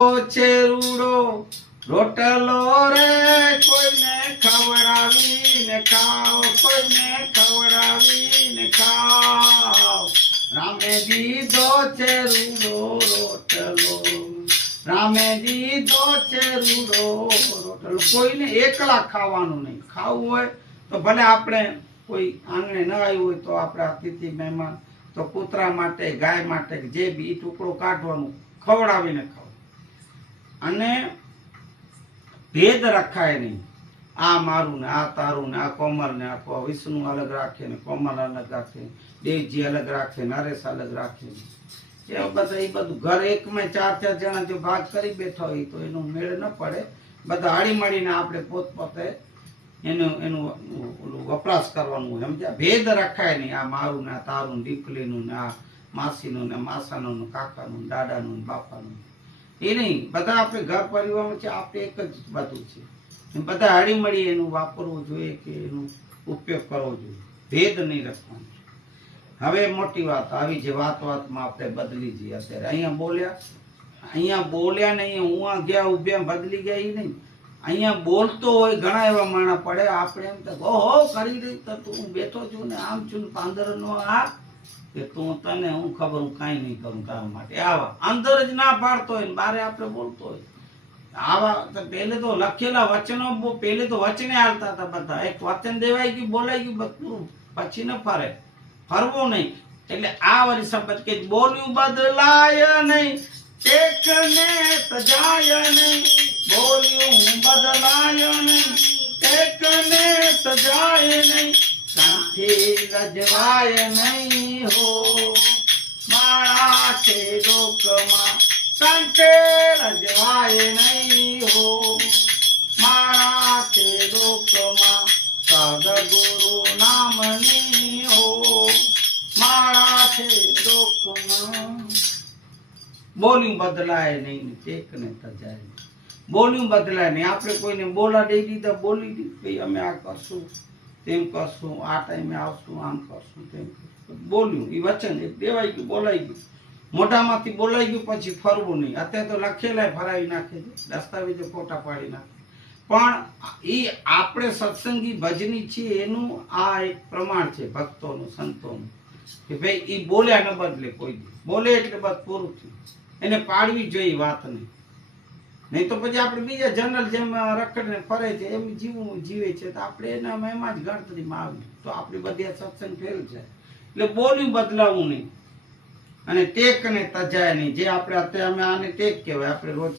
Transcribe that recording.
ચેરુડો રોટલો રે કોઈને ખવડાવીને ખાઓ, કોઈને ખવડાવીને ખાઓ. રામે દીધો ચેરુડો રોટલો, રામે દીધો ચેરુડો રોટલો. કોઈને એકલા ખાવાનું નહીં. ખાવું હોય તો ભલે આપણે કોઈ આંગણે ન આવ્યું હોય તો આપણે અતિથિ મહેમાન તો કૂતરા માટે, ગાય માટે જે બી ટુકડો કાઢવાનું, ખવડાવીને ખાવ. અને ભેદ રખાય નહીં. આ મારું ને આ તારું ને આ કોમલ ને આ વિષ્ણુ અલગ રાખે ને કોમલ અલગ રાખે, દેવજી અલગ રાખે, નરેશ અલગ રાખે. એ બધું ઘર એકમાં ચાર જણા જો ભાગ કરી બેઠા હોય તો એનો મેળ ન પડે. બધા હળી મળીને આપણે પોતપોતે એનું ઓલું વપરાશ કરવાનું, સમજ્યા? ભેદ રખાય નહીં. આ મારું ને આ તારું, દીકલીનું ને આ માસીનું ને માસાનું ને કાકાનું, દાદાનું ને બાપાનું, એ નહીં. બધા આપણે ઘર પરિવારમાં છે, આપણે એક જ બધું છે. બધા હળી મળી એનું વાપરવું જોઈએ કે એનો ઉપયોગ કરવો જોઈએ. ભેદ નહીં રાખવાનો. હવે મોટી વાત આવી છે, વાતમાં આપણે બદલી જઈએ. અત્યારે અહીંયા બોલ્યા ને અહીંયા હું ગયા ઉભ્યા બદલી ગયા એ નહીં. અહીંયા બોલતો હોય ઘણા એવા માણસ પડે, આપણે એમ તો ઓહો કરી રહી તો તું બેઠો છું ને આમ છું ને પાંદર નો આ કે તું તને હું ખબર, હું કાંઈ નહીં કરું તારા માટે. આવા અંદર જ ના પાડતો હોય ને બારે આપણે બોલતો હોય. આવા પહેલે તો લખેલા વચનો, પહેલે તો વચને હાલતા હતા બધા. એક વચન દેવાઈ ગયું, બોલાઈ ગયું, બધું પછી ન ફરે, ફરવો નહીં. એટલે આ વાળી શબ્દ કે બોલ્યું બદલાય નહીં, ટેકને તજાય નહીં. બોલ્યું બદલાય નહીં, ટેકને તજાય નહીં. કાંઠે લજવાય નહીં હો, માળા છે લોકમાં કાંઠે લજવાય નહીં હો. માળા છે લોકમાં સદગુરુ નામની હો. માળા છે લોકમાં. બોલ્યું બદલાય નહીં, ટેકને તજાય નહીં. બોલ્યું બદલાય નહીં. આપણે કોઈને બોલા દઈ દીધા, બોલી દીધું ભાઈ અમે આ કરશું, તેમ કરશું, આ ટાઈમે આવશું, આમ કરશું, તેમ કરશું. બોલ્યું એ વચન એક દેવાઈ ગયું, બોલાઈ ગયું, મોઢામાંથી બોલાઈ ગયું, પછી ફરવું નહીં. અત્યારે તો લખેલા ફરાવી નાખે છે, દસ્તાવેજો ખોટા પાડી નાખે. પણ એ આપણે સત્સંગી ભજની છીએ એનું આ એક પ્રમાણ છે ભક્તોનું, સંતોનું, કે ભાઈ એ બોલ્યા ન બદલે. કોઈ બોલે એટલે બસ પૂરું થયું. એને પાડવી જોઈએ વાતને. નહીં તો પછી આપણે બીજા જનરલ જેમ રખડને ફરે છે એમ જીવે છે તો આપણે એના એમાં જ ગણતરીમાં આવીએ તો આપણી બધી સત્સંગ ફેલ છે. એટલે બોલ્યું બદલાવું નહીં અને ટેક ને તજાય નહીં. જે આપણે અત્યારે અમે આને ટેક કહેવાય, આપણે રોજ